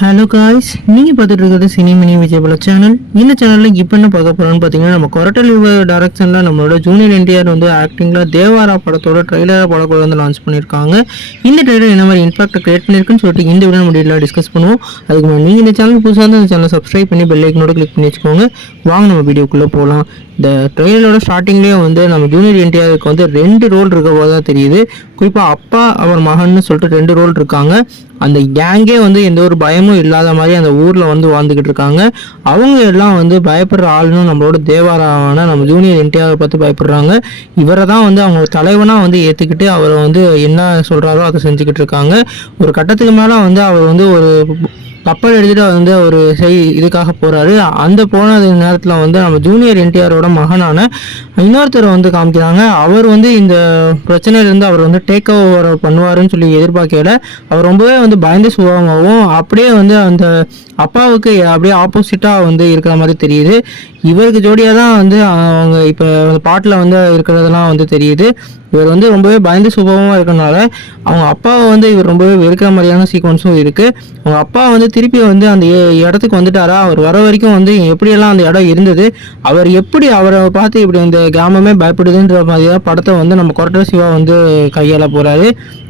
Hello guys, நீங்கள் பார்த்துட்டு இருக்கிறது சினி மினி விஜயபல சேனல். இந்த சேனலில் இப்போ என்ன பார்க்க போகிறோன்னு பார்த்தீங்கன்னா, நம்ம கொரட்டல் டைரக்ஷனில் நம்மளோட ஜூனியர் என்டிஆர் வந்து ஆக்டிங்கில் தேவாரா படத்தோட ட்ரெய்லரை படக்கூட வந்து லான்ச் பண்ணியிருக்காங்க. இந்த ட்ரெய்லர் என்ன மாதிரி இம்பாக்ட் கிரியேட் பண்ணியிருக்குன்னு சொல்லிட்டு இந்த வீடியோ முடியல டிஸ்கஸ் பண்ணுவோம். அதுக்கு முன்னாடி நீங்கள் இந்த சேனல் புதுசாக இருந்தால் இந்த சேனலை சப்ஸ்கிரைப் பண்ணி பெல் ஐக்கனோட கிளிக் பண்ணி வச்சுக்கோங்க. வாங்க நம்ம வீடியோக்குள்ளே போகலாம். இந்த ட்ரெய்லரோட ஸ்டார்டிங்லேயே வந்து நம்ம ஜூனியர் என்டிஆருக்கு வந்து 2 ரோல் இருக்க போது தான் தெரியுது. குறிப்பாக அப்பா அவர் மகன்னு சொல்லிட்டு 2 ரோல் இருக்காங்க. அந்த கேங்கே வந்து எந்த ஒரு பயமும் இல்லாத மாதிரி அந்த ஊரில் வந்து வாழ்ந்துக்கிட்டு இருக்காங்க. அவங்க எல்லாம் வந்து பயப்படுற ஆளுன்னு நம்மளோட தேவாராவான நம்ம ஜூனியர் என்டிஆரை பார்த்து பயப்படுறாங்க. இவரை தான் வந்து அவங்க தலைவனாக வந்து ஏற்றுக்கிட்டு அவரை வந்து என்ன சொல்கிறாரோ அதை செஞ்சுக்கிட்டு இருக்காங்க. ஒரு கட்டத்துக்கு மேலே வந்து அவர் வந்து ஒரு கப்பல் எடுத்துகிட்டு வந்து ஒரு இதுக்காக போகிறாரு. அந்த போனது நேரத்தில் வந்து நம்ம ஜூனியர் என்டிஆரோட மகனான இன்னொருத்தரை வந்து காமிக்கிறாங்க. அவர் வந்து இந்த பிரச்சனையிலேருந்து அவர் வந்து டேக் ஓவர் பண்ணுவாருன்னு சொல்லி எதிர்பார்க்கல. அவர் ரொம்பவே வந்து பயந்த சுபாவமாகவும் அப்படியே வந்து அந்த அப்பாவுக்கு அப்படியே ஆப்போசிட்டாக வந்து இருக்கிற மாதிரி தெரியுது. இவருக்கு ஜோடியாக தான் வந்து அவங்க இப்போ பாட்டில் வந்து இருக்கிறதெல்லாம் வந்து தெரியுது. இவர் வந்து ரொம்பவே பயந்து சுபாவமாக இருக்கிறனால அவங்க அப்பாவை வந்து இவர் ரொம்பவே வெறுக்கிற மாதிரியான சீக்வன்ஸும் இருக்குது. அவங்க அப்பா வந்து திருப்பி வந்து அந்த இடத்துக்கு வந்துட்டாரா, அவர் வர வரைக்கும் வந்து எப்படியெல்லாம் அந்த இடம் இருந்தது, அவர் எப்படி அவரை பார்த்து இப்படி இந்த கிராமமே பயப்படுதுன்ற மாதிரியாக படத்தை வந்து நம்ம கொரட்டல் சிவா வந்து கையாள போகிறாரு.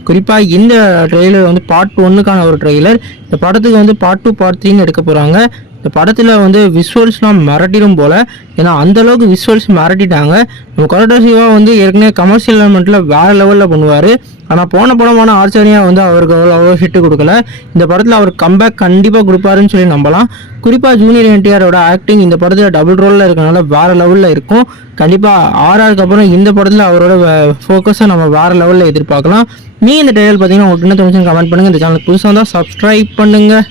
குறிப்பாக இந்த ட்ரெய்லர் வந்து பார்ட் 1க்கான ஒரு ட்ரெய்லர். இந்த படத்துக்கு வந்து பார்ட் 2 பார்ட் 3ன்னு எடுக்க போகிறாங்க. இந்த படத்தில் வந்து விஷுவல்ஸ்லாம் மிரட்டிடும் போல், ஏன்னா அந்தளவுக்கு விஷுவல்ஸ் மிரட்டிட்டாங்க. நம்ம கொரட்டல் சிவா வந்து ஏற்கனவே கமர்ஷியல் எலமெண்ட்டில் வேறு லெவலில் பண்ணுவார். ஆனால் போன படமான ஆர்ச்சரியா வந்து அவருக்கு அவ்வளோ ஹிட்டு கொடுக்கல. இந்த படத்தில் அவர் கம்பேக் கண்டிப்பாக கொடுப்பாருன்னு சொல்லி நம்பலாம். குறிப்பாக ஜூனியர் என்டிஆரோட ஆக்டிங் இந்த படத்தில் டபுள் ரோலில் இருக்கனால வேறு லெவலில் இருக்கும். கண்டிப்பாக ஆர்ஆருக்கு அப்புறம் இந்த படத்தில் அவரோட ஃபோக்கஸை நம்ம வேறு லெவலில் எதிர்பார்க்கலாம். இந்த ட்ரெய்லர் பார்த்தீங்கன்னா உங்களுக்கு என்ன தோணுச்சுன்னு கமெண்ட் பண்ணுங்கள். இந்த சேனலுக்கு புதுசாக தான் சப்ஸ்கிரைப் பண்ணுங்கள்.